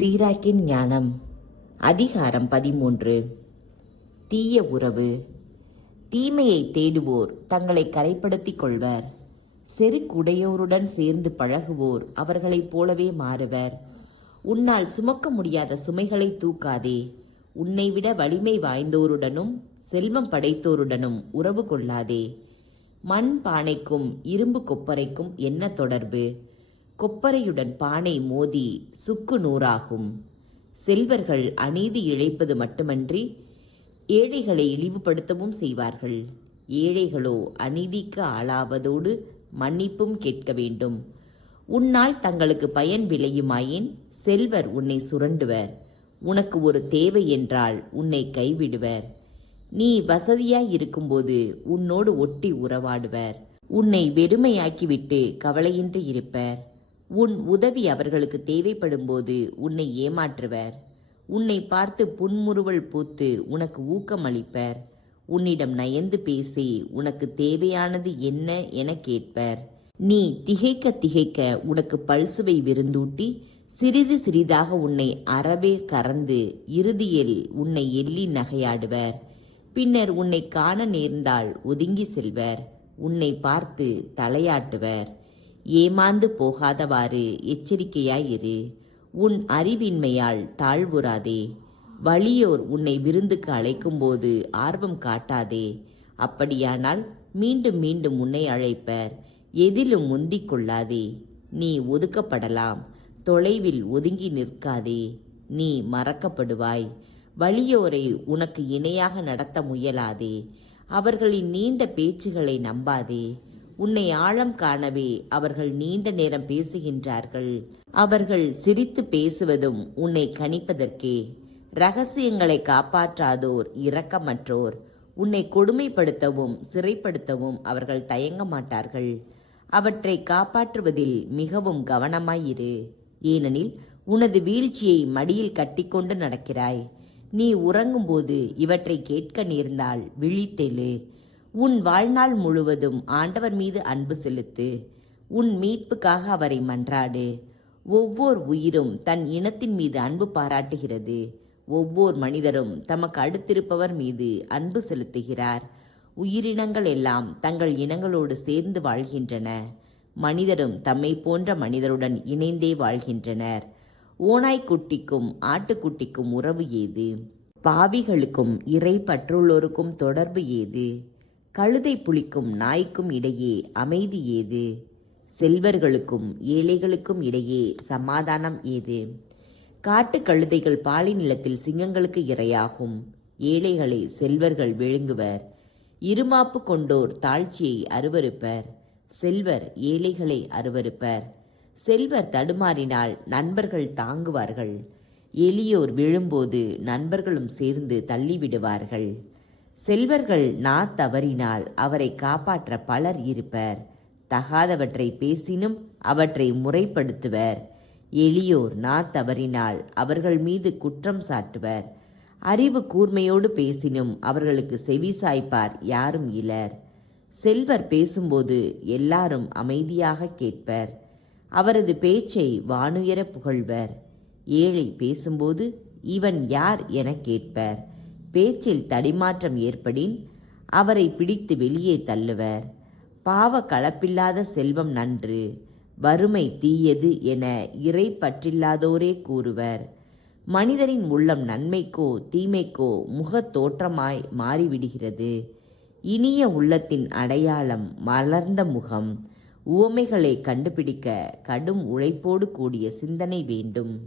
சீராக்கின் ஞானம் அதிகாரம் 13. தீய உறவு. தீமையை தேடுவோர் தங்களை கரைப்படுத்திக் கொள்வர். செருக்குடையோருடன் சேர்ந்து பழகுவோர் அவர்களைப் போலவே மாறுவர். உன்னால் சுமக்க முடியாத சுமைகளை தூக்காதே. உன்னை விட வலிமை வாய்ந்தோருடனும் செல்வம் படைத்தோருடனும் உறவு கொள்ளாதே. மண் பானைக்கும் இரும்பு கொப்பரைக்கும் என்ன தொடர்பு? கொப்பரையுடன் பானை மோதி சுக்கு நூறாகும். செல்வர்கள் அநீதி இழைப்பது மட்டுமன்றி ஏழைகளை இழிவுபடுத்தவும் செய்வார்கள். ஏழைகளோ அநீதிக்கு ஆளாவதோடு மன்னிப்பும் கேட்க வேண்டும். உன்னால் தங்களுக்கு பயன் விளையுமாயின் செல்வர் உன்னை சுரண்டுவர். உனக்கு ஒரு தேவை என்றால் உன்னை கைவிடுவர். நீ வசதியாய் இருக்கும்போது உன்னோடு ஒட்டி உறவாடுவர். உன்னை வெறுமையாக்கிவிட்டு கவலையின்றி இருப்பர். உன் உதவி அவர்களுக்கு தேவைப்படும் போது உன்னை ஏமாற்றுவர். உன்னை பார்த்து புன்முறுவல் பூத்து உனக்கு ஊக்கம் அளிப்பர். உன்னிடம் நயந்து பேசி உனக்கு தேவையானது என்ன என கேட்பர். நீ திகைக்க திகைக்க உனக்கு பல்சுவை விருந்தூட்டி சிறிது சிறிதாக உன்னை அறவே கறந்து இறுதியில் உன்னை எள்ளி நகையாடுவர். பின்னர் உன்னை காண நேர்ந்தால் ஒதுங்கி செல்வர். உன்னை பார்த்து தலையாட்டுவர். ஏமாந்து போகாதவாறு எச்சரிக்கையாயிரு. உன் அறிவின்மையால் தாழ்வுறாதே. வலியோர் உன்னை விருந்துக்கு அழைக்கும்போது ஆர்வம் காட்டாதே. அப்படியானால் மீண்டும் மீண்டும் உன்னை அழைப்பர். எதிலும் முந்திக் கொள்ளாதே. நீ ஒதுக்கப்படலாம். தொலைவில் ஒதுங்கி நிற்காதே. நீ மறக்கப்படுவாய். வலியோரை உனக்கு இணையாக நடத்த முயலாதே. அவர்களின் நீண்ட பேச்சுகளை நம்பாதே. உன்னை ஆழம் காணவே அவர்கள் நீண்ட நேரம் பேசுகின்றார்கள். அவர்கள் சிரித்து பேசுவதும் உன்னை கணிப்பதற்கே. இரகசியங்களை காப்பாற்றாதோர் இரக்கமற்றோர். உன்னை கொடுமைப்படுத்தவும் சிறைப்படுத்தவும் அவர்கள் தயங்க மாட்டார்கள். அவற்றை காப்பாற்றுவதில் மிகவும் கவனமாயிரு. ஏனெனில் உனது வீழ்ச்சியை மடியில் கட்டிக்கொண்டு நடக்கிறாய். நீ உறங்கும்போது இவற்றை கேட்க நேர்ந்தால் விழித்தெழு. உன் வாழ்நாள் முழுவதும் ஆண்டவர் மீது அன்பு செலுத்து. உன் மீட்புக்காக அவரை மன்றாடு. ஒவ்வொரு உயிரும் தன் இனத்தின் மீது அன்பு பாராட்டுகிறது. ஒவ்வொரு மனிதரும் தமக்கு அடுத்திருப்பவர் மீது அன்பு செலுத்துகிறார். உயிரினங்கள் எல்லாம் தங்கள் இனங்களோடு சேர்ந்து வாழ்கின்றன. மனிதரும் தம்மை போன்ற மனிதருடன் இணைந்தே வாழ்கின்றனர். ஓநாய்க்குட்டிக்கும் ஆட்டுக்குட்டிக்கும் உறவு ஏது? பாவிகளுக்கும் இறை பற்றுள்ளோருக்கும் தொடர்பு ஏது? கழுதை புலிக்கும் நாய்க்கும் இடையே அமைதி ஏது? செல்வர்களுக்கும் ஏழைகளுக்கும் இடையே சமாதானம் ஏது? காட்டு கழுதைகள் பாலை நிலத்தில் சிங்கங்களுக்கு இரையாகும். ஏழைகளை செல்வர்கள் விழுங்குவர். இருமாப்பு கொண்டோர் தாழ்ச்சியை அருவருப்பர். செல்வர் ஏழைகளை அருவருப்பர். செல்வர் தடுமாறினால் நண்பர்கள் தாங்குவார்கள். எளியோர் விழும்போது நண்பர்களும் சேர்ந்து தள்ளிவிடுவார்கள். செல்வர்கள் தவறினால் அவரை காப்பாற்ற பலர் இருப்பர். தகாதவற்றை பேசினும் அவற்றை முறைப்படுத்துவர். எளியோர் தவறினால் அவர்கள் மீது குற்றம் சாட்டுவர். அறிவு கூர்மையோடு பேசினும் அவர்களுக்கு செவி சாய்ப்பார் யாரும் இலர். செல்வர் பேசும்போது எல்லாரும் அமைதியாக கேட்பர். அவரது பேச்சை வானுயர புகழ்வர். ஏழை பேசும்போது இவன் யார் என கேட்பர். பேச்சில் தடிமாற்றம் ஏற்படின் அவரை பிடித்து வெளியே தள்ளுவர். பாவ கலப்பில்லாத செல்வம் நன்று, வறுமை தீயது என இறை பற்றில்லாதோரே கூறுவர். மனிதரின் உள்ளம் நன்மைக்கோ தீமைக்கோ முகத் தோற்றமாய் மாறிவிடுகிறது. இனிய உள்ளத்தின் அடையாளம் மலர்ந்த முகம். உவமைகளை கண்டுபிடிக்க கடும் உழைப்போடு கூடிய சிந்தனை வேண்டும்.